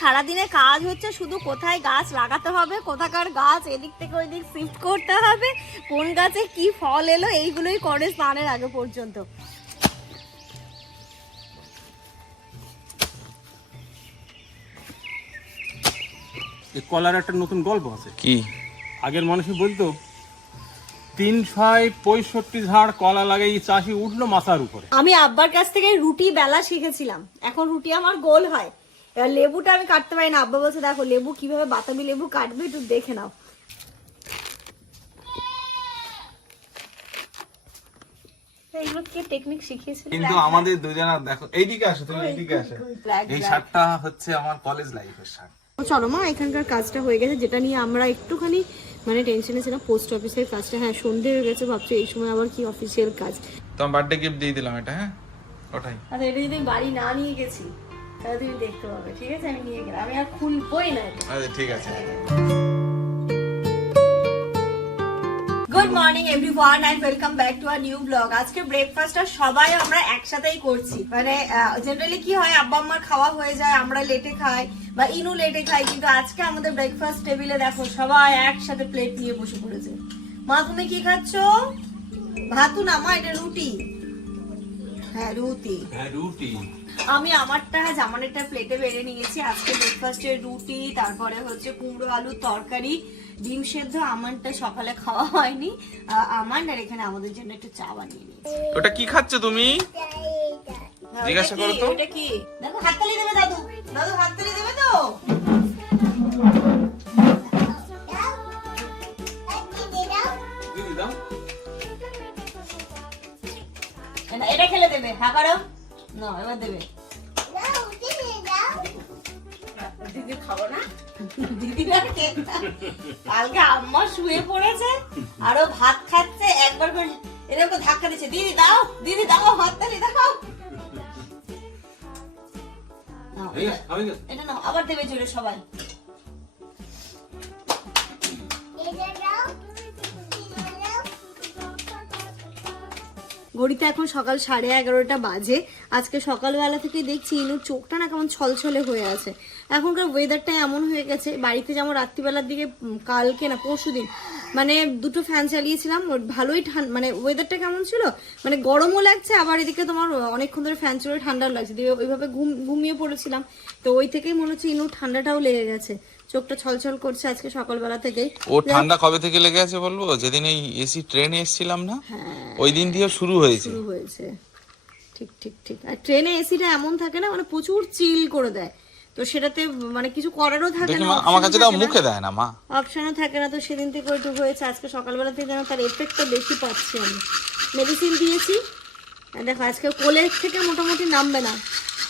সারাদিনে কাজ হচ্ছে শুধু কোথায় গাছ লাগাতে হবে কোথাকার গাছ এদিক থেকে ওই দিক শিফট করতে হবে কোন গাছে কি ফল এলো এইগুলোই করে স্নানের আগে পর্যন্ত। এই কলার একটা নতুন গল্প আছে। কি? আগের মানুষই বলতো তিনশো পঁয়ষট্টি ঝাড় কলা লাগাই চাষি উঠল মাথার উপরে। আমি আব্বার কাছ থেকে রুটি বেলা শিখেছিলাম। এখন রুটি আমার গোল হয়। এবার লেবুটা আমি কাটতে পারি না। আব্বা বলছে দেখো লেবু কীভাবে বাতাবি লেবু কাটবে একটু দেখে নাও। কে টেকনিক শিখিয়েছিল? কিন্তু আমাদের দুজনের দেখো এইদিকে আসো তুমি এইদিকে আসো। এই শার্টটা হচ্ছে আমার কলেজ লাইফের শার্ট চলো মা এখানকার কাজটা হয়ে গেছে যেটা নিয়ে আমরা একটুখানি মানে টেনশনে ছিলাম পোস্ট অফিসের কাজটা। হ্যাঁ সন্ধে হয়ে গেছে ভাবছি এই সময় আবার কি অফিসিয়াল কাজ। তোমার বার্থডে গিফট দিয়ে দিলাম এটা হ্যাঁ? ওটাই। আচ্ছা এটা যদি আমি বাড়ি না নিয়ে গেছি। তাহলে তুমি দেখতে পাবে ঠিক আছে? আমি নিয়ে গেলাম। আমি আর খুলবই না আচ্ছা ঠিক আছে। Good morning everyone and welcome back to our new blog আজকে ব্রেকফাস্টটা সবাই আমরা একসাথেই করছি। মানে জেনারেলি কি হয় আব্বা আম্মার খাওয়া হয়ে যায় আমরা লেটে খাই বা ইনু লেটে খাই কিন্তু আজকে আমাদের ব্রেকফাস্ট টেবিলে দেখো সবাই একসাথে প্লেট নিয়ে বসে পড়েছে। মা তুমি কি খাচ্ছো? ভাতু না মা এটা রুটি। হ্যাঁ রুটি। হ্যাঁ রুটি। আমি আমারটা জামানেরটা প্লেটে বেড়ে নিয়েছি। আজকে ব্রেকফাস্টে রুটি তারপরে হচ্ছে কুমড়ো আলুর তরকারি ডিম সেদ্ধ আমারটা সকালে খাওয়া হয়নি। আমার আর এখানে আমাদের জন্য একটু চা বানিয়ে নিয়েছি। ওটা কি খাচ্ছ তুমি? জিজ্ঞাসা করো তো। ওটা কি? দেখো হাততালি দেবে দাদু। দাদু হাততালি দেবে তো? এটা খেলে দেবে। হ্যাঁ করো না এবার দেবে। দিদি খাব না? না না। কালকে আম্মা শুয়ে পড়েছে আরও ভাত খাচ্ছে একবার করে এরকম ধাক্কা দিচ্ছে। দিদি দাও দিদি দাও হাততালি দাও। নাও, এই আমি এটা নাও আবার দেবে জোরে সবাই। ঘড়িতে এখন সকাল সাড়ে এগারোটা বাজে। আজকে সকালবেলা থেকে দেখছি ইনুর চোখটা না কেমন ছলছলে হয়ে আছে। এখনকার ওয়েদারটা এমন হয়ে গেছে, বাড়িতে যেমন রাত্রিবেলার দিকে কালকে না পরশু দিন মানে দুটো ফ্যান চালিয়েছিলাম ভালোই ঠান্ডা মানে ওয়েদারটা কেমন ছিল? মানে গরমও লাগছে, আবার এদিকে তোমার অনেকক্ষণ ধরে ফ্যান চলে ঠান্ডাও লাগছে। দিয়ে ওইভাবে ঘুম, ঘুমিয়ে পড়েছিলাম। তো ওই থেকেই মনে হচ্ছে ইনুর ঠান্ডাটাও লেগে গেছে। চোখটা ছলছল করছে আজকে সকালবেলা থেকেই। ও ঠান্ডা কবে থেকে লেগে আছে বলব? যেদিন এই এসি ট্রেনে এসেছিলাম না ওই দিন দিয়ে শুরু হয়েছে। শুরু হয়েছে। ঠিক ঠিক ঠিক। আর ট্রেনে এসিটা এমন থাকে না মানে প্রচুর চিল করে দেয়। তো সেটাতে মানে কিছু করারও থাকে না আমার কাছে তাও মুখে দেয় না মা। অপশনও থাকে না তো সেদিন থেকে ওইটু হয়েছে। আজকে সকালবেলা থেকে যেন তার এফেক্টটা বেশি পাচ্ছি আমি। মেডিসিন দিয়েছি। দেখো আজকে কোলের থেকে মোটামুটি নামবে না।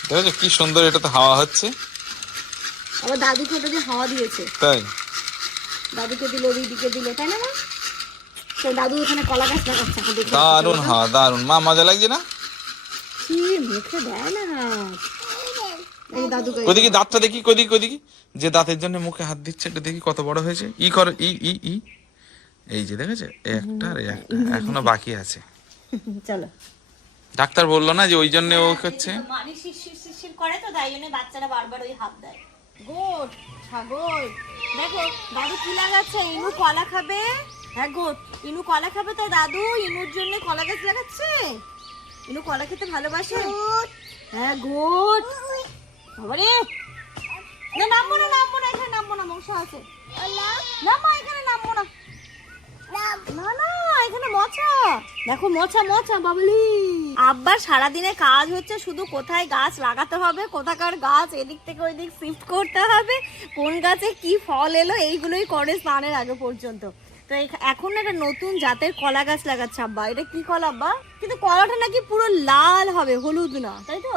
দেখো কি সুন্দর এটাতে হাওয়া হচ্ছে? আবার দাদুকে ওটা দিয়ে হাওয়া দিয়েছে। তাই? দাদুকে দিল দিদিকে দিল তাই না মা? তো দাদু ওখানে কলা গাছ লাগাচ্ছে দারুণ হাওয়া দারুণ মা মজা লাগছে না? কি মুখে দেয় না। ওদিকে দাঁতটা দেখি কদিকে কদিকে যে দাঁতের জন্য মুখে হাত দিচ্ছে এটা দেখি কত বড় হয়েছে। ই কর ই ই ই। এই যে দেখেছে? একটা আর এই একটা। এখনও বাকি আছে। চলো। ডাক্তার বলল না যে ওই জন্য ও মানে শিরশির করে তো তাই জন্য বাচ্চারা বারবার ওই হাত দেয়। গোট ছাগল। দেখো দাদু কি লাগাচ্ছে? ইনু কলা খাবে? হ্যাঁ গোট। ইনু কলা খাবে তাই দাদু ইনুর জন্য কলা গাছ লাগাচ্ছে? ইনু কলা খেতে ভালোবাসে? হ্যাঁ গোট। বাবারে! না নামবো না নামবো না এখানে নামবো না মশা আছে। না মা এখানে নামবো না না না এখানে মচা দেখো মচা মচা বাবলি। আব্বার সারাদিনে কাজ হচ্ছে শুধু কোথায় গাছ লাগাতে হবে কোথাকার গাছ এদিক থেকে ওই দিক শিফট করতে হবে কোন গাছে কি ফল এলো এইগুলোই করে স্নানের আগে পর্যন্ত। তো এখ- এখন না একটা নতুন জাতের কলা গাছ লাগাচ্ছে আব্বা। এটা কি কলা আব্বা? কিন্তু কলাটা নাকি পুরো লাল হবে হলুদ না তাই তো?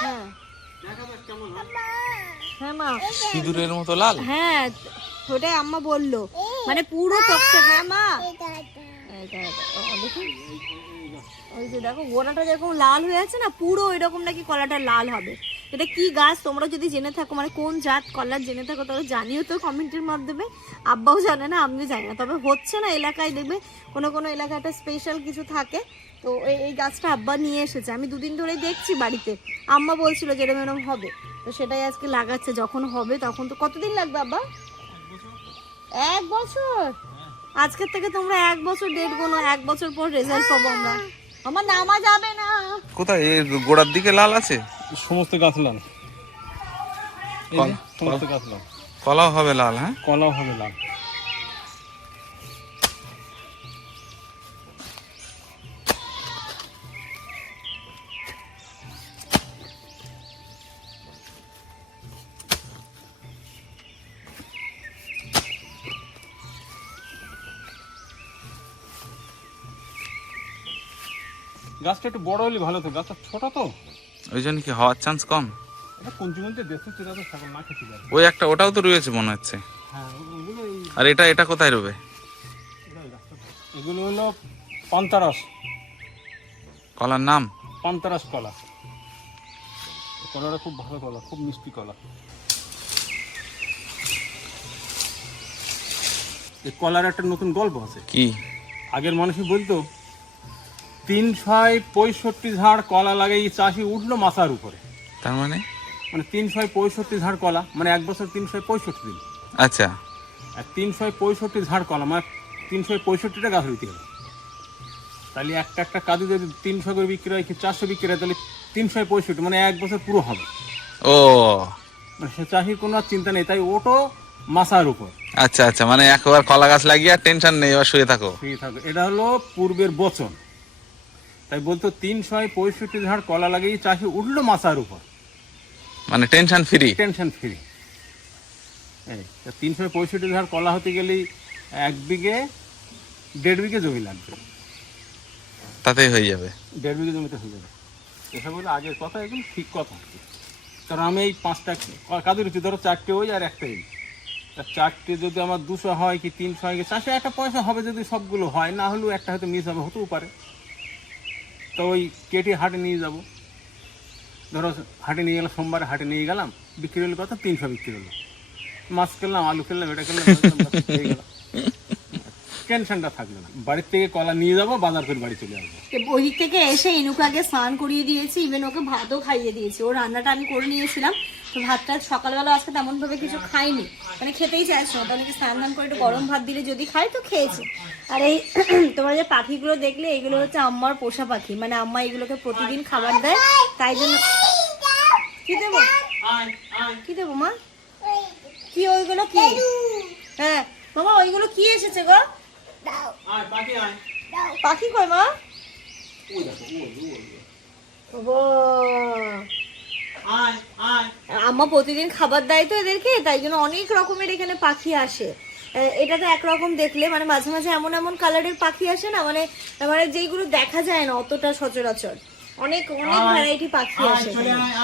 হ্যাঁ। হ্যাঁ মা। সিঁদুরের মতো লাল? হ্যাঁ ওটাই আম্মা বলল। মানে পুরো টকটা হ্যাঁ মা? ওই যে দেখো গোড়াটা যেরকম লাল হয়ে আছে না পুরো নাকি কলাটা লাল হবে। এটা কি গাছ? তোমরা যদি জেনে থাকো মানে কোন জাত কলার জেনে থাকো জানিও তো কমেন্টের মাধ্যমে। আব্বাও জানে না আমিও জানি না। তবে হচ্ছে না এলাকায় দেখবে কোনো কোনো এলাকায় একটা স্পেশাল কিছু থাকে। তো এই গাছটা আব্বা নিয়ে এসেছে। আমি দুদিন ধরেই দেখছি বাড়িতে। আম্মা বলছিল যে এরম হবে। তো সেটাই আজকে লাগাচ্ছে যখন হবে তখন তো কতদিন লাগবে আব্বা? এক বছর? আজকের থেকে তোমরা এক বছর ডেট গোনো এক বছর পর রেজাল্ট পাবো আমরা। আমার নামা যাবে না। কোথায়? এর গোড়ার দিকে লাল আছে? সমস্ত গাছ লাল। এই যে, কলা- সমস্ত গাছ লাল। কলাও হবে লাল হ্যাঁ? কলাও হবে লাল। গাছটা একটু বড় হলে ভালো তো গাছটা ছোট তো। ওই জন্য কি হওয়ার চান্স কম? এটা পঞ্চমন্তে দেশে চলে তো সকল না খেতে পারে ওই একটা ওটাও তো রয়েছে মনে হচ্ছে। হ্যাঁ ওগুলো এই আর এটা এটা কোথায় রবে? এগুলো হলো পান্তারস। কলার নাম? পান্তারস কলা। এই কলাটা খুব ভালো কলা খুব মিষ্টি কলা। এই কলার একটা নতুন গল্প আছে। কি? আগের মানুষই বলতো তিন ছয় পঁয়ষট্টি ঝাড় কলা লাগাই চাষি উঠল মাথার উপরে। তার মানে? মানে তিন ছয় পঁয়ষট্টি ঝাড় কলা মানে এক বছর তিন ছয় পঁয়ষট্টি দিন। আচ্ছা। আর তিন ছয় পঁয়ষট্টি ঝাড় কলা মানে তিন ছয় পঁয়ষট্টিটা গাছ হইতে হবে। তাহলে একটা একটা কাজু যদি তিনশো করে বিক্রি হয় কি চারশো বিক্রি হয় তাহলে তিনশো পঁয়ষট্টি মানে এক বছর পুরো হবে। ও। মানে সে চাষির কোনো আর চিন্তা নেই তাই ওটো মাসার উপর। আচ্ছা আচ্ছা মানে একবার কলা গাছ লাগিয়ে টেনশন নেই এবার শুয়ে থাকো। ফ্রি থাকবে এটা হলো পূর্বের বচন। তাই বলতো তিনশো পঁয়ষট্টি ঝাড় কলা লাগিয়ে চাষি উঠল মাসার উপর। মানে টেনশন ফ্রি টেনশন ফ্রি এই তিনশো পঁয়ষট্টি ঝাড় কলা হতে গেলেই এক বিঘে দেড় বিঘে জমি লাগবে। তাতেই হয়ে যাবে। দেড় বিঘে জমিতে হয়ে যাবে। এসব হলো আগের কথা এগুলো ঠিক কথা। কারণ আমি এই পাঁচটা কাদের হচ্ছে। ধরো চারটে ওই আর একটা এই। তা চারটে যদি আমার দুশো হয় কি তিনশো হয় কি চারশো একটা পয়সা হবে যদি সবগুলো হয় না হলেও একটা হয়তো মিস হবে হতেও পারে। তো ওই কেটে হাটে নিয়ে যাব। ধরো হাটে নিয়ে গেলাম, সোমবারে হাটে নিয়ে গেলাম, বিক্রি হলো কত? তিনশো বিক্রি হলো। মাছ কিনলাম, আলু কিনলাম, এটা কিনলাম টেনশনটা থাকল না। বাড়ির থেকে কলা নিয়ে যাব, বাজার করে বাড়ি চলে আসব। ওই থেকে এসে ইনুকাকে স্নান করিয়ে দিয়েছি, ইভেন ওকে ভাতও খাইয়ে দিয়েছি। ও রান্নাটা আমি করে নিয়েছিলাম। তো ভাতটা সকালবেলা আজকে তেমন ভাবে কিছু খাইনি। মানে খেতেই চাইছে না তাহলে স্নান দান করে একটু গরম ভাত দিলে যদি খাই তো খেয়েছে। আর এই তোমরা যে পাখিগুলো দেখলে এগুলো হচ্ছে আম্মার পোষা পাখি। মানে আম্মা এগুলোকে প্রতিদিন খাবার দেয় তাই জন্য কি দেবো? কি দেবো মা? কি ওইগুলো কি? হ্যাঁ মামা ওইগুলো কি এসেছে গো? পাখি কয় মা? বাবা। আম্মা প্রতিদিন খাবার দেয় তো এদেরকে তাই জন্য অনেক রকমের এখানে পাখি আসে। এটা তো একরকম দেখলে মানে মাঝে মাঝে এমন এমন কালারের পাখি আসে না মানে মানে যেগুলো দেখা যায় না অতটা সচরাচর। অনেক অনেক ভ্যারাইটি পাখি আসে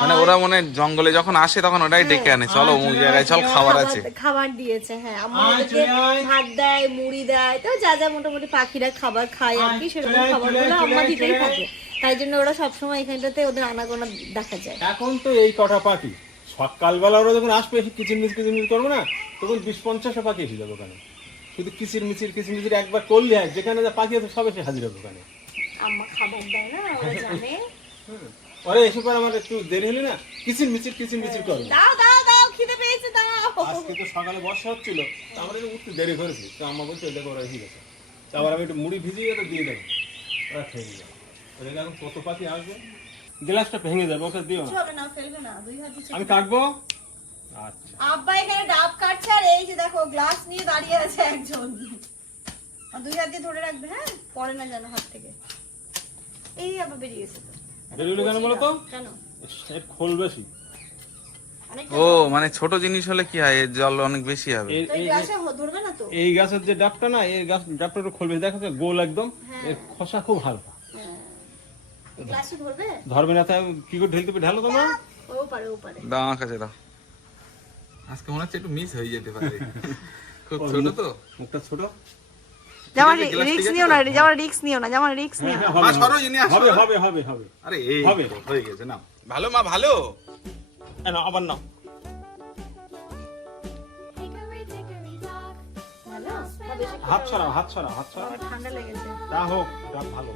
মানে ওরা মনে হয় জঙ্গলে যখন আসে তখন ওটাই ডেকে আনে। চলো অমুক জায়গায় চল খাবার আছে। খাবার- খাবার দিয়েছে হ্যাঁ আম্মা ওদেরকে ভাত দেয় মুড়ি দেয় তো যা যা মোটামুটি পাখিরা খাবার খায় আর কি সেরকম খাবারগুলো আম্মা দিতেই থাকে। তাই জন্য ওরা সবসময় এখানটাতে ওদের আনাগোনা দেখা যায়। এখন তো এই কটা পাখি। সকালবেলা ওরা যখন আসবে এসে কিচির মিচ কিচির মিচ করব না তখন বিশ পঞ্চাশটা পাখি এসে যাবে ওখানে। শুধু কিচির মিচির কিচির মিচির একবার করলে হয় যেখানে যা পাখি আছে সব এসে হাজির হবে ওখানে। আম্মা খাবার দেয় না ওরা জানে। ওরা এসে পর আমার একটু দেরি হলে না কিচির মিচির কিচির মিচির করবে। দাও দাও দাও খিদে পেয়েছে দাও। আজকে তো সকালে বর্ষা হচ্ছিল তো আমরা একটু উঠতে দেরি করেছি তো আমার বলছে দেখো ওরা এসে গেছে। আবার আমি একটু মুড়ি ভিজিয়ে ওটা দিয়ে দেবো। ওরা খেয়ে এখন কত পাখি আসবে। গ্লাসটা ভেঙে যাবে ওকে দিও না। ফেলবে না দুই হাত আমি কাটবো? আচ্ছা। আব্বা এখানে ডাব কাটছে আর এই যে দেখো গ্লাস নিয়ে দাঁড়িয়ে আছে একজন। আর দুই হাত দিয়ে ধরে রাখবে হ্যাঁ? পড়ে না যেন হাত থেকে। এই আবার বেরিয়ে গেছে তো। বেরোলো কেন বলো তো? কেন? এর খোল বেশি। ও মানে ছোট জিনিস হলে কি হয়? এর জল অনেক বেশি হবে। এই এই না তো? এই গাছের যে ডাবটা না এই গাছ ডাবটা একটু খোল বেশি দেখা যাচ্ছে গোল একদম। এর খোসা খুব হালকা। গ্লাসে ধরবে? ধরবে না তাই কি করে ঢেলতে পারে ঢালো তোমরা? ও পারে ও পারে। দাও আমার কাছে দাও। আজকে মনে হচ্ছে একটু মিস হয়ে যেতে পারে। খুব ছোট তো। মুখটা ছোট। রিক্স নিও না যেমন রিক্স নিও না যেমন রিক্স নিও। না হ্যাঁ, হবে, মা, সরো, ইনি হবে হবে হবে হবে। আরে এই হবে। হয়ে গেছে না ভালো মা ভালো। নাও, আবার হাত ছড়াও হাত ছড়াও হাত ছড়াও ঠান্ডা লেগেছে। তা হোক ভালো।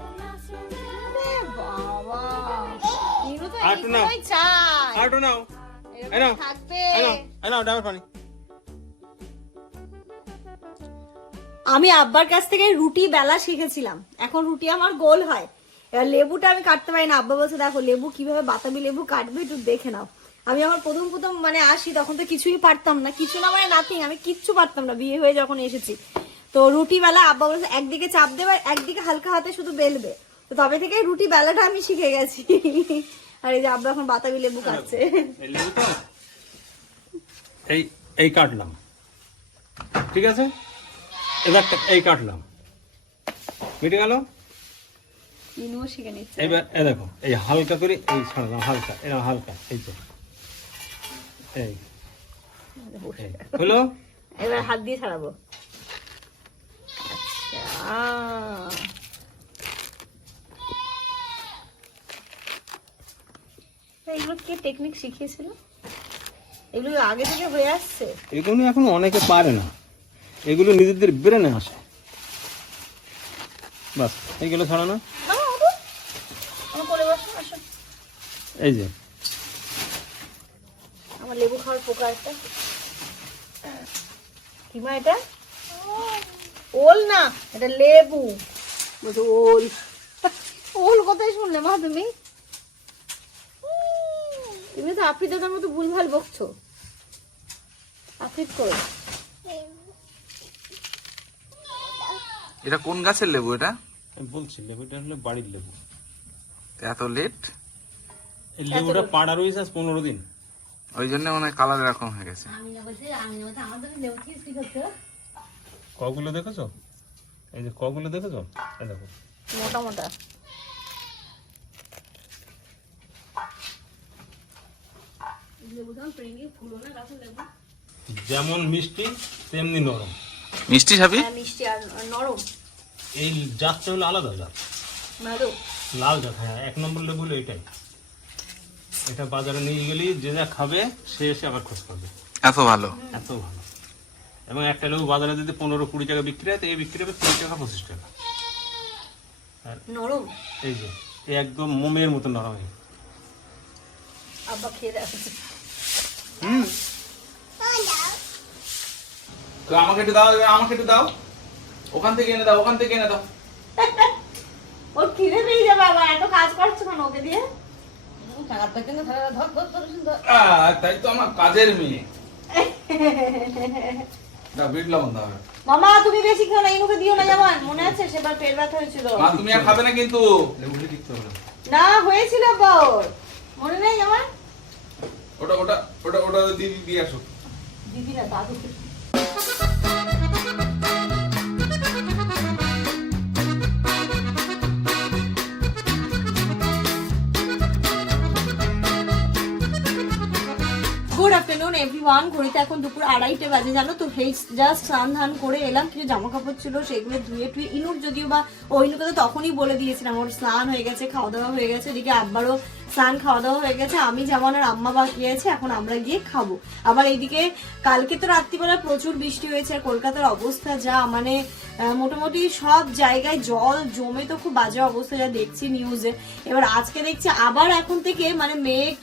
বাবা। ইনু তো আর নাও। সময় চায়। নাও। এই নাও। থাকবে। এই নাও ডাবের পানি আমি আব্বার কাছ থেকে রুটি বেলা শিখেছিলাম। এখন রুটি আমার গোল হয়। এবার লেবুটা আমি কাটতে পারি না। আব্বা বলছে দেখো লেবু কীভাবে বাতাবি লেবু কাটবে একটু দেখে নাও। আমি আমার প্রথম প্রথম মানে আসি তখন তো কিছুই পারতাম না। কিছু না মানে নাথিং আমি কিচ্ছু পারতাম না। বিয়ে হয়ে যখন এসেছি। তো রুটি বেলা আব্বা বলছে একদিকে চাপ দেবে আর একদিকে হালকা হাতে শুধু বেলবে। তো তবে থেকে রুটি বেলাটা আমি শিখে গেছি। আর এই যে আব্বা এখন বাতাবি লেবু কাটছে। এই এই কাটলাম। ঠিক আছে? এবার এই কাটলাম। মিটে গেল? এবার এ দেখো এই হালকা করে এই ছাড়লাম হালকা এরকম হালকা এই তো। এই। হলো? এবার হাত দিয়ে ছাড়াবো। আচ্ছা। এগুলো কে টেকনিক শিখিয়েছিল? এগুলো আগে থেকে হয়ে আসছে? এগুলো এখন অনেকে পারে না। এগুলো নিজেদের ব্রেনে আসে। বাস এইগুলো ছড়ানো না। এই যে। আমার লেবু খাওয়ার পোকা একটা। কি মা এটা? ওল না এটা লেবু। বলছো ওল। ওল কোথায় শুনলে মা তুমি? তুমি তো আফ্রিদ দাদার মতো ভুলভাল বকছো। আফ্রিদ করো এটা কোন গাছের লেবু এটা? আমি বলছি লেবুটা হলো বাড়ির লেবু। এত লেট এই লেবুটা পাড়া রয়েছে আজ পনেরো দিন। ওই জন্য মনে হয় কালার এরকম হয়ে গেছে। কগুলো দেখেছ? এই যে কগুলো দেখেছ? এই দেখো। মোটা মোটা। যেমন মিষ্টি তেমনি নরম। মিষ্টি খাবি হ্যাঁ মিষ্টি আর নরম। এই জাতটা হলো আলাদা জাত। লাল। জাত হ্যাঁ এক নম্বর লেবু হলো এটাই এটা বাজারে নিয়ে গেলেই যে যা খাবে সে এসে আবার খোঁজ করবে। এত ভালো। এত ভালো। এবং একটা লেবু বাজারে যদি পনেরো কুড়ি টাকা বিক্রি হয় তো এই বিক্রি হবে তিরিশ টাকা পঁচিশ টাকা। নরম? এই যে এই একদম মোমের মতো নরম। আব্বা খেয়ে দেখো হুম। তো আমাকে একটু দাও আমাকে একটু দাও। ওখান থেকে এনে দাও ওখান থেকে এনে দাও। ওর খিদে পেয়ে যাবে আবার এত কাজ করছ কেন ওকে দিয়ে? তাই তো আমার কাজের মেয়ে। মামা তুমি বেশি খেও না ইনুকে দিও না মনে আছে সেবার পেট ব্যথা হয়েছিল। মা তুমি আর খাবে না কিন্তু। না। হয়েছিল বর মনে নেই আমার? ওটা ওটা ওটা ওটা দিদি দিয়ে আসো। দিদি না দাদু গুড আফটারনুন এভরিওয়ান ঘড়িতে এখন দুপুর আড়াইটে বাজে, জানো তো? হেই জাস্ট স্নান ধান করে এলাম। কিছু জামা কাপড় ছিল, সেগুলো ধুয়ে টুয়ে ইনুর যদিও বা ও ইনুকে তো তখনই বলে দিয়েছিলাম, ওর স্নান হয়ে গেছে, খাওয়া দাওয়া হয়ে গেছে, এদিকে আব্বারও স্নান খাওয়া দাওয়া হয়ে গেছে, আমি যেমন আর আম্মা বাকি আছে, এখন আমরা গিয়ে খাব। আবার এইদিকে কালকে তো রাত্রিবেলা প্রচুর বৃষ্টি হয়েছে কলকাতার অবস্থা যা মানে মোটামুটি সব জায়গায় জল জমে তো খুব বাজে অবস্থা যা দেখছি নিউজে এবার আজকে দেখছি আবার এখন থেকে মানে মেঘ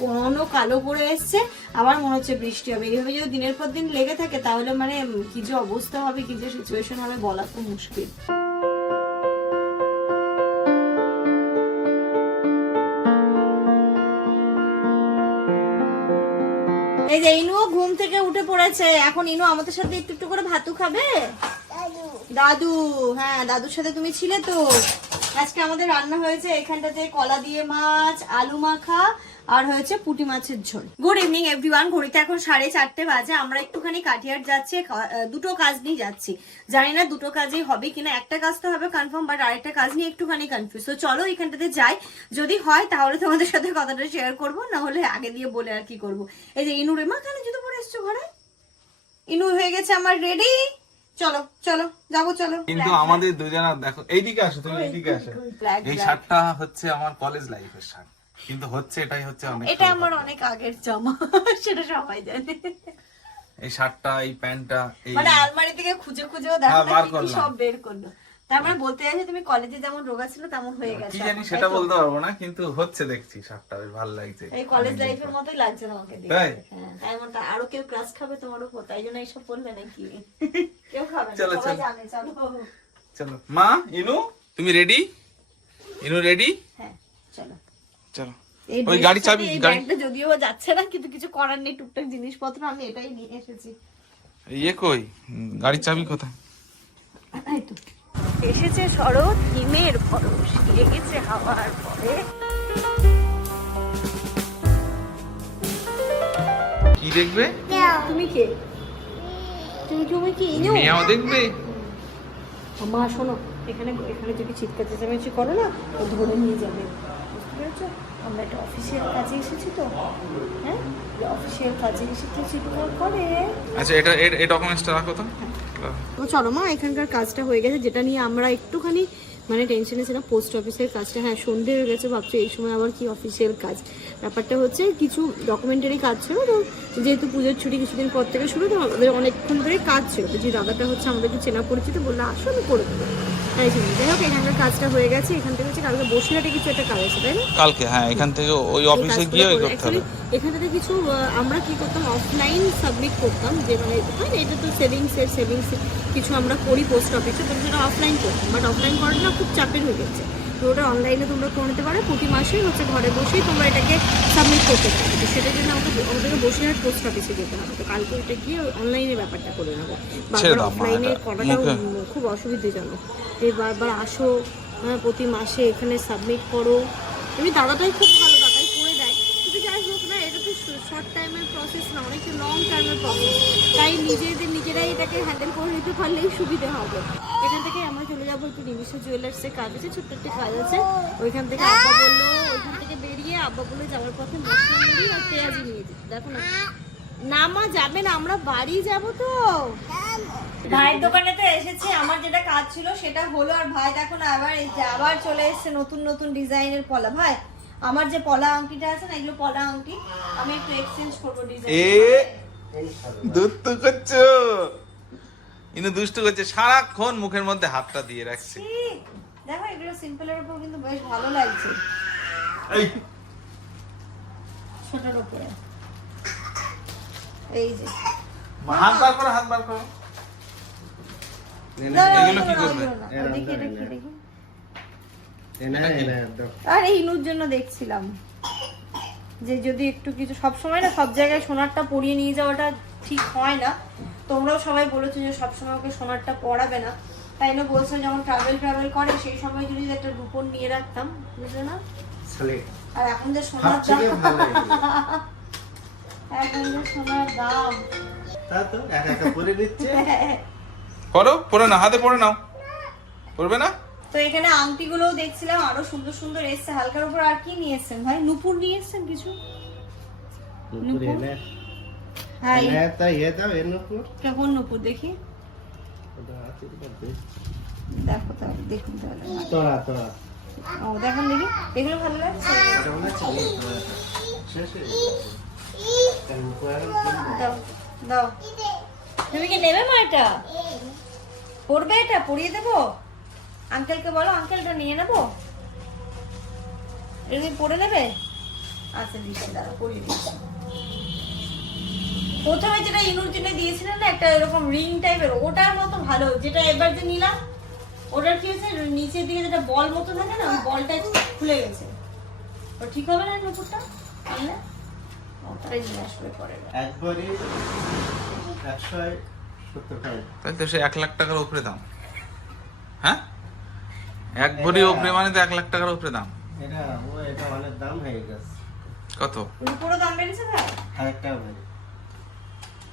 ঘন কালো করে এসছে, আবার মনে হচ্ছে বৃষ্টি হবে। এইভাবে যদি দিনের পর দিন লেগে থাকে, তাহলে মানে কি যে অবস্থা হবে, কি যে সিচুয়েশন হবে বলা তো মুশকিল। এই যে ইনুও ঘুম থেকে উঠে পড়েছে। এখন ইনু আমাদের সাথে একটু একটু করে ভাতু খাবে? দাদু। হ্যাঁ দাদুর সাথে তুমি ছিলে তো। আজকে আমাদের রান্না হয়েছে এখানটাতে কলা দিয়ে মাছ, আলু মাখা, আর হয়েছে পুঁটি মাছের ঝোল। গুড ইভিনিং এভরিওয়ান ঘড়িতে এখন সাড়ে চারটে বাজে। আমরা একটুখানি কাঠিয়ার যাচ্ছি। দুটো কাজ নিয়ে যাচ্ছি। জানি না দুটো কাজেই হবে কিনা। একটা কাজ তো হবে কনফার্ম বাট আরেকটা কাজ নিয়ে একটুখানি কনফিউজ তো চলো এখানটাতে যাই। যদি হয়, তাহলে তোমাদের সাথে কথাটা শেয়ার করব। না হলে আগে দিয়ে বলে আর কি করব। এই যে ইনুরে মা কেন জুতো পরে এসছো ঘরে? ইনু হয়ে গেছে আমার রেডি চলো চলো যাব চলো। কিন্তু আমাদের দুজনা দেখো এইদিকে আসো তুমি এইদিকে আসো। এই শার্টটা হচ্ছে আমার কলেজ লাইফের শার্ট। কিন্তু হচ্ছে এটাই হচ্ছে অনেক এটা আমার অনেক আগের জামা সেটা সবাই জানে। এই শার্টটা এই প্যান্টটা মানে আলমারি থেকে খুঁজে খুঁজেও দেখো হ্যাঁ। সব বের করল। তার মানে বলতে চাইছি তুমি কলেজে যেমন রোগা ছিল তেমন হয়ে গেছে কি জানি সেটা বলতে পারব না কিন্তু হচ্ছে দেখছি শার্টটা বেশ ভালো লাগছে। এই কলেজ লাইফের মতোই লাগছে না আমাকে দেখতে। তাই? হ্যাঁ তাই আমার আরও কেউ ক্লাস খাবে তোমার উপর তাই জন্য এইসব বললে নাকি? কেউ খাবে চলো, চলো। জানে চলো। চলো। মা ইনু? তুমি রেডি ইনু রেডি হ্যাঁ চলো। চলো। ওই গাড়ি চাবি- এই গাড়ি- ব্যাগটা যদিও যাচ্ছে না কিন্তু কিছু করার নেই টুকটাক জিনিসপত্র আমি এটাই নিয়ে এসেছি। ইয়ে কই? গাড়ির চাবি কোথায়? এই তো। এসেছে শরৎ হিমের পরশ গেছে হাওয়ার পরে। কি দেখবে? তুমি কে? তুমি তুমি কি ইনু? মেয়াও দেখবে? মা শোনো এখানে এখানে যদি চিৎকার চেঁচামেচি করো না ও ধরে নিয়ে যাবে। বুঝতে পেরেছ? আমরা একটা অফিসিয়াল কাজে এসেছি তো। হ্যাঁ? অফিসিয়াল কাজে এসেছি চিৎকার করে? আচ্ছা এটা এই ডকুমেন্টসটা রাখো তো। তো চলো মা এখানকার কাজটা হয়ে গেছে যেটা নিয়ে আমরা একটুখানি মানে টেনশনে ছিলাম পোস্ট অফিসের কাজটা হ্যাঁ সন্ধে হয়ে গেছে ভাবছি এই সময় আবার কি অফিসিয়াল কাজ। ব্যাপারটা হচ্ছে কিছু ডকুমেন্টারি কাজ ছিল তো যেহেতু পুজোর ছুটি কিছুদিন পর থেকে শুরু তো আমাদের অনেকক্ষণ ধরে কাজ ছিল। তো যে দাদাটা হচ্ছে আমাদেরকে চেনা পরিচিত বলল আসো আমি করে দেবো। তাই যাই হোক এখানকার কাজটা হয়ে গেছে। এখান থেকে হচ্ছে কালকে বসিরহাটে কিছু একটা কাজ আছে তাই না? কালকে হ্যাঁ এখান থেকে ওই অফিসে গিয়ে করতে হবে। Actually, এখান থেকে কিছু আমরা কি করতাম অফলাইন সাবমিট করতাম যে মানে এটা তো সেভিংস এর সেভিংস কিছু আমরা করি পোস্ট অফিসে তো সেটা অফলাইন করতাম। বাট অফলাইন করাটা না খুব চাপের হয়ে যাচ্ছে তো ওটা অনলাইনে তোমরা করে নিতে পারো। প্রতি মাসেই হচ্ছে ঘরে বসেই তোমরা এটাকে সাবমিট করতে পারো। তো সেটার জন্য আমাকে আমাদেরকে বসিরহাট পোস্ট অফিসে যেতে হবে। তো কালকে এটা গিয়ে অনলাইনে ব্যাপারটা করে নেব। বারবার অফলাইনে করাটাও খুব অসুবিধাজনক। এই বারবার আসো হ্যাঁ, প্রতি মাসে এখানে সাবমিট করো। এমনি দাদাটাই খুব ভালো দাদাই করে দেয় কিন্তু যাই হোক না এটা তো শর্ট টাইমের প্রসেস না, অনেকটা লং টাইমের প্রসেস তাই নিজেদের, নিজেরাই এটাকে হ্যান্ডেল করে নিতে পারলেই সুবিধা হবে। এখান থেকে আমরা চলে যাব একটু নিমিষা জুয়েলার্সের কাজ আছে ছোট্ট একটা কাজ আছে। ওইখান থেকে আব্বা বলল, ওইখান থেকে বেরিয়ে আব্বা বলল যাওয়ার পথে মশলা আর পেঁয়াজি নিয়ে যেতে দেখো না। না মা, যাবে না, আমরা বাড়ি যাব তো। ভাইয়ের দোকানে তো এসেছি, আমার যেটা কাজ ছিল সেটা হলো, আর ভাই দেখো না, আবার আবার চলে এসেছে নতুন নতুন ডিজাইনের পলা ভাই আমার যে পলা আংটিটা আছে না এগুলো পলা আংটি আমি একটু এক্সচেঞ্জ করব ডিজাইন এ দুষ্টু করছ? ইনু দুষ্টু করছে। সারাক্ষণ মুখের মধ্যে হাতটা দিয়ে রাখছে। দেখো এগুলো সিম্পলের উপর কিন্তু বেশ ভালো লাগছে। ছোটর উপরে। এই যে। হাত বার করো হাত বার করো। এগুলো কি করবে? ওই দেখি দেখি। আর এই ইনুর জন্য দেখছিলাম। যে যদি একটু কিছু সব সময় না সব জায়গায় সোনারটা পরিয়ে নিয়ে যাওয়াটা ঠিক হয় না। তোমরাও সবাই বলেছ যে সবসময় ওকে সোনারটা পরাবে না। তাই না বলছো যখন ট্রাভেল ট্রাভেল করে সেই সময় যদি একটা রূপর নিয়ে রাখতাম বুঝলে না? আর এখন যে সোনার দাম এখন যে সোনার দাম। পরো পরে না হাতে পরে নাও। পড়বে না? তো এখানে আংটিগুলোও দেখছিলাম আরও সুন্দর সুন্দর এসছে। হালকার উপর আর কি নিয়ে এসছেন ভাই? নুপুর নিয়ে এসছেন কিছু হ্যাঁ কেমন নুপুর দেখি? দেখো তাহলে দেখুন তাহলে। ও দেখুন দেখি। এগুলো ভালো লাগছে? দাও দাও। তুমি কি নেবে মা এটা? পড়বে এটা? পরিয়ে দেবো? আঙ্কেলকে বলো আঙ্কেলটা নিয়ে নেব? তুমি পরে নেবে আচ্ছা দিচ্ছি দাদা পরিয়ে দিচ্ছি। প্রথমে যেটা ইনুর জন্য দিয়েছিলেন না একটা এরকম রিং টাইপের ওটার মতো ভালো যেটা এবার যে নিলাম ওটার কি হয়েছে? নিচের দিকে যেটা বল মতো থাকে না ওই বলটা খুলে গেছে। ও ঠিক হবে না নুপুরটা? আনলে ওটাই নিয়ে আসবে পরে একবারে একশো সত্তর টাকা। তাহলে তো সে এক লাখ টাকার উপরে দাম। হ্যাঁ? এক ভরি উপরে মানে তো এক লাখ টাকার উপরে দাম। এটা ও এটা অনেক দাম হয়ে গেছে। কত? নুপুরও দাম বেড়েছে ভাই? হাজার টাকা ভরি।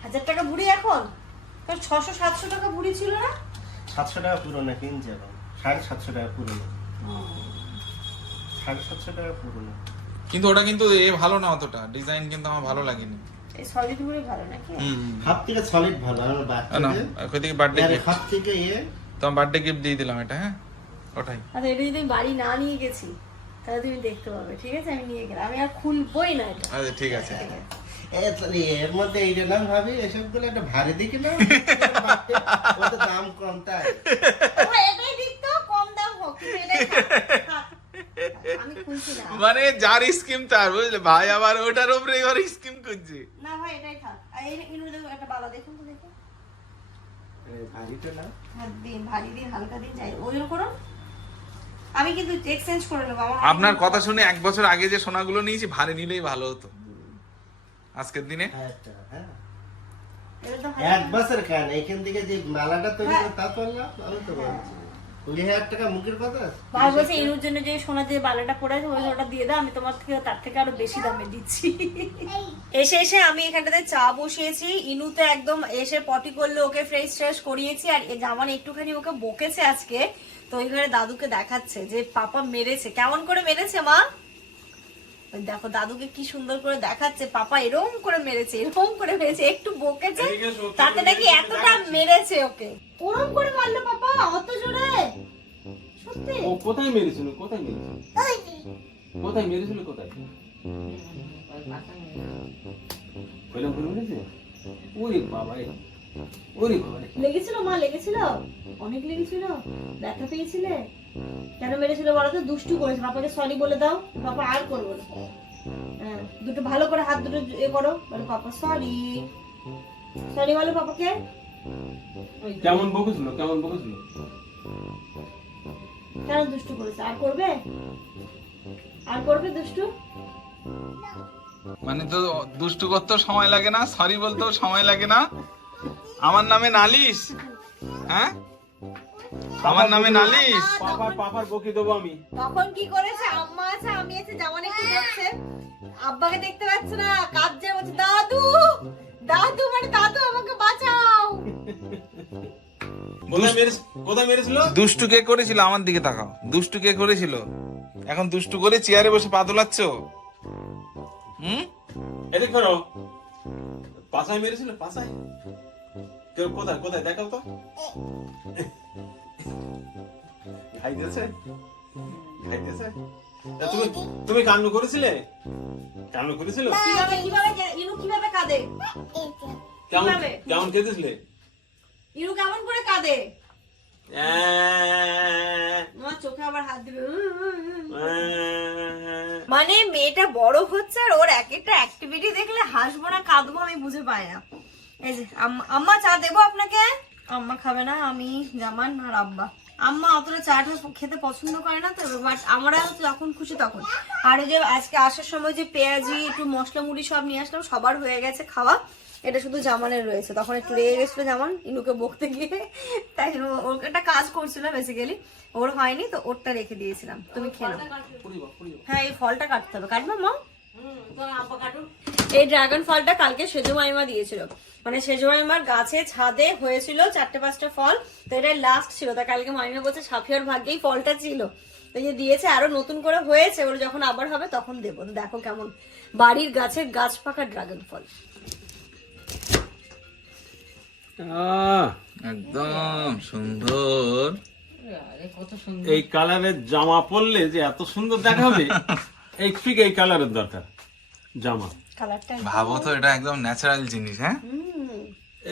হাজার টাকা বুড়ি এখন? কারণ ছশো সাতশো টাকা বুড়ি ছিল না? সাতশো টাকা পুরোনো কিনছে এখন। সাড়ে সাতশো টাকা পুরোনো। সাড়ে সাতশো টাকা পুরোনো। কিন্তু ওটা কিন্তু এ ভালো না অতটা। ডিজাইন কিন্তু আমার ভালো লাগেনি। এই সলিড ভালো নাকি? হুম হাত থেকে সলিড ভালো আমার না বাচ্চাদের ওই দিকে বার্থডে গিফট হাত থেকে ইয়ে তোমার বার্থডে গিফট দিয়ে দিলাম এটা হ্যাঁ? ওটাই। আচ্ছা এটা যদি আমি বাড়ি না নিয়ে গেছি তাহলে তুমি দেখতে পাবে ঠিক আছে? আমি নিয়ে গেলাম। আমি আর খুলবই না এটা। আচ্ছা ঠিক আছে। এর মধ্যে এইটা না ভাবি এসবগুলো একটা ভারী দেখি না? ও দাম কম তাই? এটাই দিক কম দাম হোক কিন্তু এটাই থাক। থাক। আমি খুলছি না। মানে যার স্কিম তার বুঝলে? ভাই আবার ওটার উপরে এবার স্কিম করছে। না ভাই এটাই থাক। এই ইনু একটা বালা দেখুন তো দেখো। এ, ভারীটা না? দিন ভারী দিন হালকা দিন যাই ওজন করুন। আমি কিন্তু এক্সচেঞ্জ করে নেব আমার আপনার কথা শুনে এক বছর আগে যে সোনাগুলো নিয়েছি ভারে নিলেই ভালো হতো। আজকের দিনে? হ্যাঁ, হ্যাঁ। এটা এক বছর কেন? এখান থেকে যে মালাটা তৈরি হ্যাঁ। করে তা তো আল্লাহ আমি তো বলছি। টাকা মুখের কথা? ভাই বলছে ইনুর জন্য যে সোনা দিয়ে বালাটা পরে আছে ওটা দিয়ে দাও আমি তোমার থেকে তার থেকে আরও বেশি দামে দিচ্ছি। এসে এসে আমি এখানটাতে চা বসিয়েছি। ইনু তো একদম এসে পটি করলে ওকে ফ্রেশ ফ্রেশ করিয়েছি আর জামান একটুখানি ওকে বকেছে আজকে। তো ওইখানে দাদুকে দেখাচ্ছে যে পাপা মেরেছে। কেমন করে মেরেছে মা? দেখো দাদুকে কি সুন্দর করে দেখাচ্ছে। পাপা এরকম করে মেরেছে এরকম করে মেরেছে একটু বকেছে তাতে নাকি এতটা মেরেছে ওকে। ওরম করে মারলো পাপা অত জোরে। সত্যি। ও কোথায় মেরেছিল কোথায় মেরেছিল? কোথায় মেরেছিল কোথায়? কইলাম করে মেরেছে? ওরে বাবা ওরে লেগেছিল মা লেগেছিল? অনেক লেগেছিল? ব্যথা পেয়েছিলে? কেন মেরেছিল বলো তো? দুষ্টু করেছে। পাপাকে সরি বলে দাও। পাপা আর করব না। হ্যাঁ দুটো ভালো করে হাত দুটো এ করো। বলো পাপা সরি সরি বলো পাপাকে। কেমন বকেছিল? কেমন বকেছিল? কেন দুষ্টু করেছে? আর করবে? আর করবে দুষ্টু? মানে তো দুষ্টু করতেও সময় লাগে না সরি বলতেও সময় লাগে না। আমার নামে নালিশ? হ্যাঁ? আমার নামে নালিশ? পাপার পাপার বকে দেবো আমি। তখন কি করেছে? আম্মা আছে আমি আছে জামান একটু যাচ্ছে আব্বাকে দেখতে পাচ্ছে না কাঁদছে বলছে দাদু দাদু মানে দাদু আমাকে বাঁচাও। দুষ্টু কে করেছিল? আমার দিকে তাকাও। দুষ্টু কে করেছিল? এখন দুষ্টু করে চেয়ারে বসে পা দোলাচ্ছ? হুম? এদিক করো। পাশায় মেরেছিল পাশায় কেউ কোথায় কোথায়? দেখাও তো। খাইতেছে? খাইতেছে? তুমি তুমি কান্ড করেছিলে? কান্ড করেছিল? কীভাবে কীভাবে ইনু কীভাবে কাঁদে? কেমন কেমন কেঁদেছিলে ইনু কেমন করে কাঁদে। মানে মেয়েটা বড় হচ্ছে আর ওর এক একটা অ্যাক্টিভিটি দেখলে হাসবো না কাঁদবো আমি বুঝে পাই না। এই যে আম্মা- চা দেবো আপনাকে? আম্মা খাবে না আমি জামান আর আব্বা। আম্মা অতটা চাটা খেতে পছন্দ করে না তো বাট আমরা যখন খুশি তখন। আর ওই যে আজকে আসার সময় যে পেঁয়াজি একটু মশলা মুড়ি সব নিয়ে আসলাম সবার হয়ে গেছে খাওয়া। এটা শুধু জামানের রয়েছে তখন একটু রেগে গেছিল জামান ইনুকে বকতে গিয়ে। তাই জন্য ও একটা কাজ করছিল বেসিক্যালি ওর হয়নি তো ওরটা রেখে দিয়েছিলাম তুমি খেলো হ্যাঁ এই ফলটা কাটতে হবে কাটবে মা? এই ড্রাগন ফলটা কালকে সেজো মাইমা দিয়েছিল। মানে সেজো আমার গাছে ছাদে হয়েছিল চারটে পাঁচটা ফল। তো এটা লাস্ট ছিল। তা কালকে মাইমা বলছে সাফিয়ার ভাগ্যেই ফলটা ছিল। তো যে দিয়েছে আরও নতুন করে হয়েছে ওর যখন আবার হবে তখন দেবো। দেখো কেমন বাড়ির গাছে গাছ পাকা ড্রাগন ফল। আহ, একদম সুন্দর। এই কালারের জামা পরলে যে এত সুন্দর দেখাবে এই ঠিক এই কালারের দরকার জামা। ভাবো তো এটা একদম ন্যাচারাল জিনিস হ্যাঁ?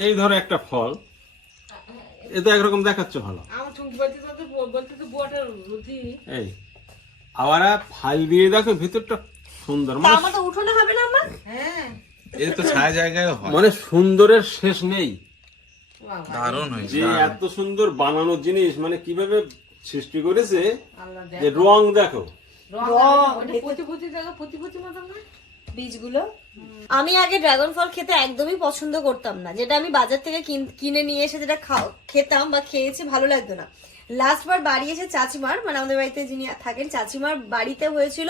এই ধরো একটা ফল। এ তো একরকম দেখাচ্ছে ভালো। এই আবার ফাইল দিয়ে দেখো ভিতরটা সুন্দর। মানে উঠোনে হবে না আমার এর তো ছায়া জায়গায় হয়। মানে সুন্দরের শেষ নেই। দারুণ হয়েছে যে এত সুন্দর বানানো জিনিস মানে কীভাবে সৃষ্টি করেছে যে রং দেখো। বীজগুলো। আমি আগে ড্রাগন ফল খেতে একদমই পছন্দ করতাম না। যেটা আমি বাজার থেকে কিনে নিয়ে এসে যেটা খাও- খেতাম বা খেয়েছি ভালো লাগতো না। লাস্ট বার বাড়ি এসে চাচিমার মানে আমাদের বাড়িতে যিনি থাকেন চাচিমার বাড়িতে হয়েছিল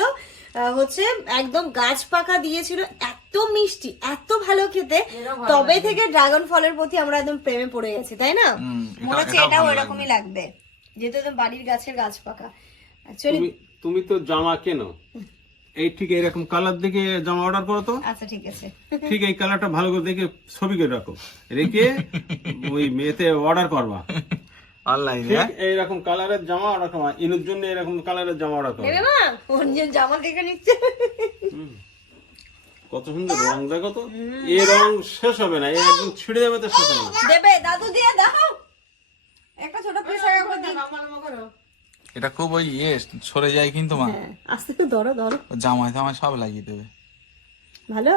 হচ্ছে একদম গাছ পাকা দিয়েছিল এত মিষ্টি এত ভালো খেতে। তবে থেকে ড্রাগন ফলের প্রতি আমরা একদম প্রেমে পড়ে গেছি তাই না? মনে হচ্ছে এটাও এরকমই লাগবে। যেহেতু একদম বাড়ির গাছের গাছ পাকা। তুমি তুমি তো জামা কেনো। এই ঠিক এরকম কালার দেখে জামা অর্ডার করো তো। আচ্ছা ঠিক আছে। ঠিক এই কালারটা ভালো করে দেখে ছবি করে রাখো। রেখে ওই মেয়েতে অর্ডার করবা। অনলাইনে ঠিক এইরকম কালারের জামা হয়। ইনুর জন্য এরকম কালারের জামা ওর জামা দেখে নিচ্ছে। কত সুন্দর রং দেখো তো। এই রং শেষ হবে না এই একদম ছিঁড়ে যাবে তো শেষ হবে না। দেবে দাদু দিয়ে দাও। একটা ছোট প্রেসার কাপড় দিই এটা খুব ওই ইয়ে সরে যায় কিন্তু মা। হ্যাঁ, আস্তে করে ধরো ধরো। জামাই জামাই সব লাগিয়ে দেবে। ভালো?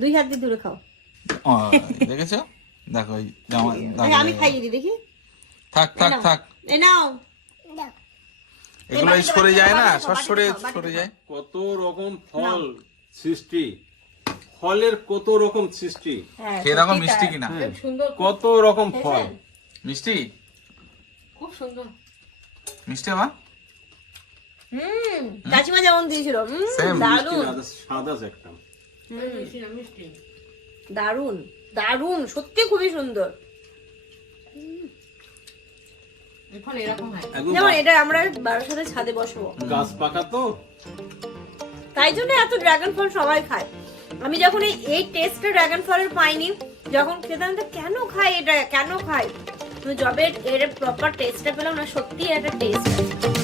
দুই হাত দিয়ে দূরে খাও। ও, দেখেছ? দেখো ওই জামা আরে, আমি খাইয়ে দিই দেখি। থাক থাক থাক। এ নাও। এগুলো সরে যায় না সব সরে সরে যায়। কত রকম ফল সৃষ্টি। ফলের কত রকম সৃষ্টি। হ্যাঁ সেরকম মিষ্টি কিনা? কত রকম ফল। মিষ্টি? খুব সুন্দর। মিষ্টি মা হুম কাকিমা যেমন দিয়েছিল। হুম দারুণ সাদা একটা। দারুণ দারুণ সত্যি খুবই সুন্দর। এখন যেমন এটা আমরা বারোর সাথে ছাদে বসবো। গাছ পাকা তো। তাই জন্য এত ড্রাগন ফল সবাই খায়। আমি যখন এই এই টেস্টটা ড্রাগন ফলের পাইনি যখন খেতাম কেন খাই এটা? কেন খাই জবে এর প্রপার টেস্টটা পেলাম না সত্যি একটা টেস্ট